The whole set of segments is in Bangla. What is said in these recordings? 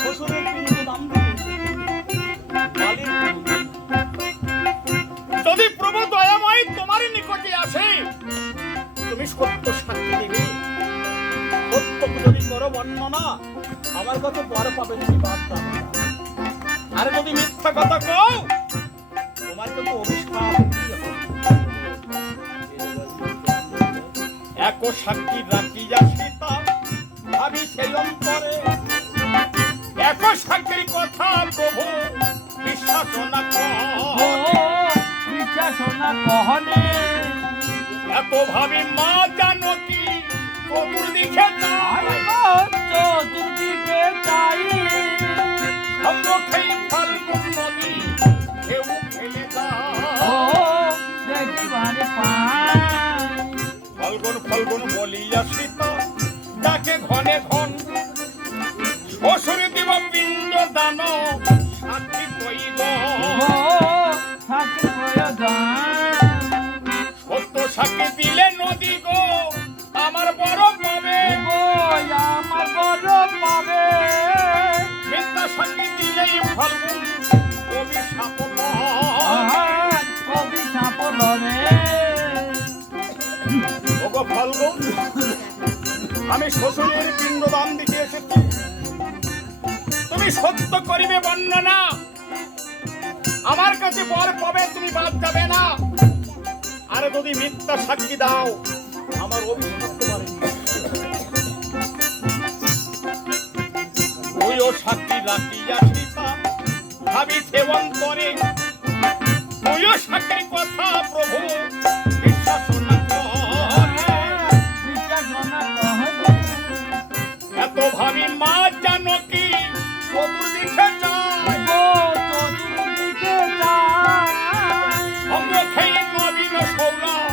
শ্বশুরের যদি প্রভু দয়াময় তোমারই নিকটে আসে, তুমি সত্য সাক্ষী দেবে। সত্য যদি করো বর্ণনা, আমার কাছে পরে পাবে তুমি না। আর যদি মিথ্যা কথা কও, তোমার কিন্তু অভিশাপ এক সাক্ষী রাখিয়া সীতা, ভাবি সেই অন্তরে। এক কথা প্রভু বিশ্বাস না কর। পিছা কহনে। এত ভাবি মা জানো কি চতুর্দিকে চতুর্দিকে চাই। সম্মুখেই ফাল্গুন নদী দেখিবারে পাই ফলগুন ফলগুন বলিয়া সীতা আমি শ্বশুরের পিণ্ড দান দিতে এসেছি। তুমি সত্য করিবে বর্ণনা। আমার কাছে বর পাবে, তুমি বাদ যাবে না। আর যদি মিথ্যা সাক্ষী দাও, আমার অভিশাপ তোমারে ওইও সাক্ষী রাখিয়া সীতা ভাবি সেবন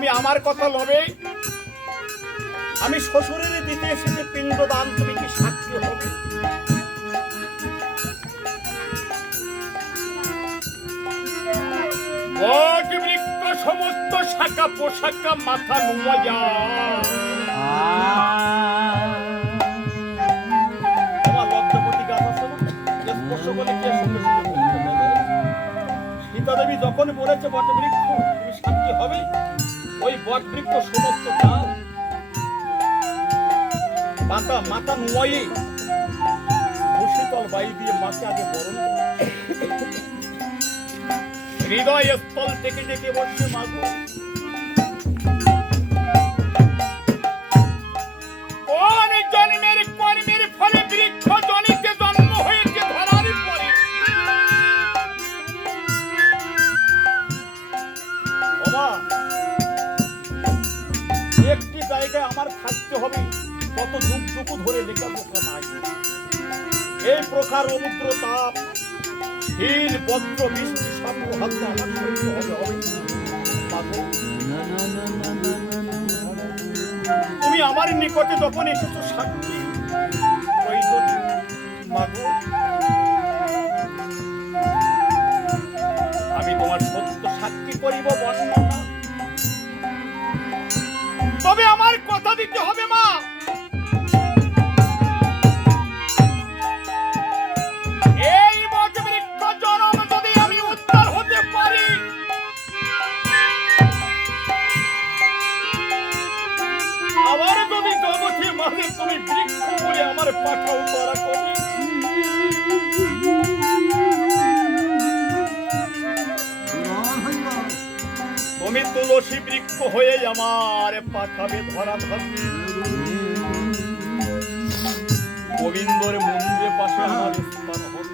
তুমি আমার কথা লবে? আমি শ্বশুরের দিতে এসেছে পিণ্ড দান তুমি কি সাক্ষী হবে? সমস্ত শাখা পোশাকা মাথা নুয়া তোমার লজ্জাপতি? সীতা দেবী যখন বলেছে বট বৃক্ষ তুমি সাক্ষী হবে? ওই বটবৃক্ষ সমস্ত ডাল পাতা মাথা নোয়াই মুর্শিদল বাই দিয়ে মাকে আগে বরণ। হৃদয় স্থল থেকে ডেকে বসে মাগো হবে যুগ যুগ ধরে লেখা বোকা নাই। এই প্রকার অমুদ্র তাপ হীন বজ্র বৃষ্টি সব হাত আমার সহিত হবে। তুমি আমার নিকটে যখন এসেছ সাক্ষী মাগো তুলসী বৃক্ষ হয়ে আমার পাঠাবে ধরা ধর গোবিন্দর মন্দিরে পাশে আমার স্থান হল।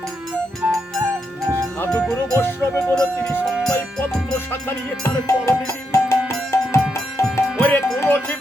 সাধুগুরু বৈষ্ণবে বলে তিনি সন্ধ্যায় পত্র শাখা নিয়ে তার করবে ওরে তুলসী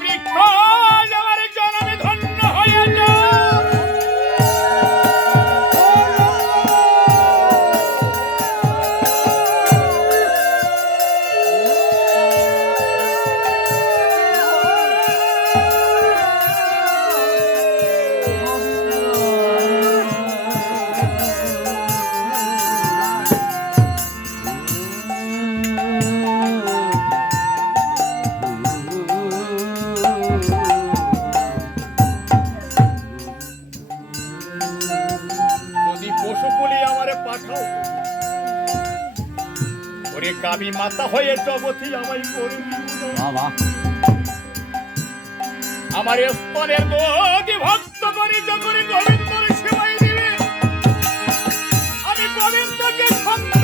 আমি মাতা হয়ে জগতি আমায় করি। বাবা আমার স্তনের নদী ভক্ত করে যখন গোবিন্দর সেবাই দিবে আমি গোবিন্দকে সন্তান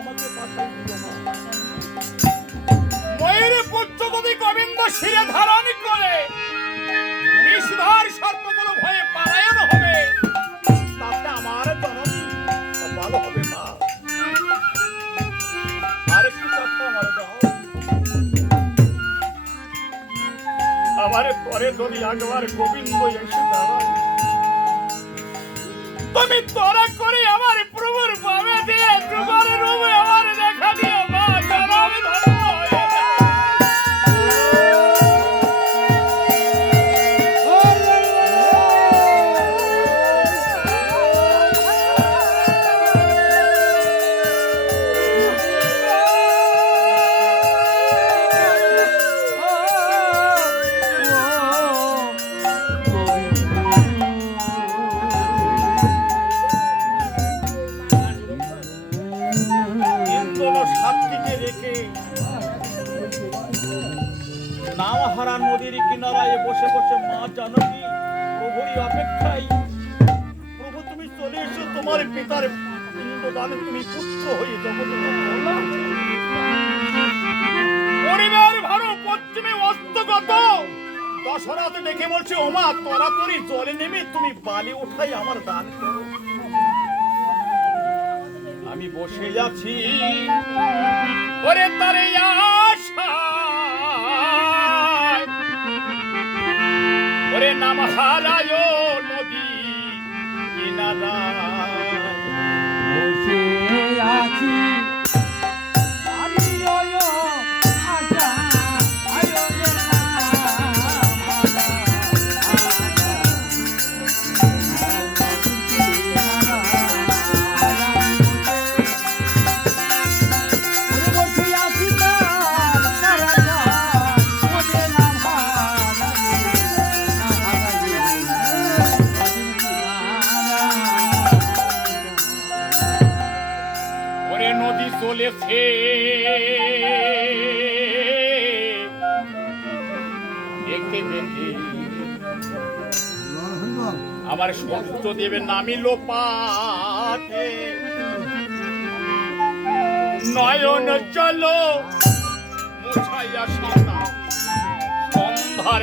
আমাকে পুত্র যদি গোবিন্দ শিরে ধারণ করে বিষধার সর্পগুলো ভয়ে পালায়ন হবে, তাতে আমার জনম ভালো হবে মা। আরেকটি কথা আমার আমার পরে যদি একবার গোবিন্দ এসে দাঁড়ায়, তুমি তোরা নামহারা নদীর কিনারায় বসে বসে মা জানকী, প্রভুরই অপেক্ষায়। প্রভু, তুমি চলে এসো, তোমার পিতার পিণ্ডদানে তুমি পুত্র হয়ে জগতে দেখে বলছে তুমি উঠাই আমার দান আমি বসে আছি। ওরে তারে। ওরে আমার সূর্য দেবের নামিল পাতে নয়ন চলো মুছাইয়া সাদা সন্ধ্যার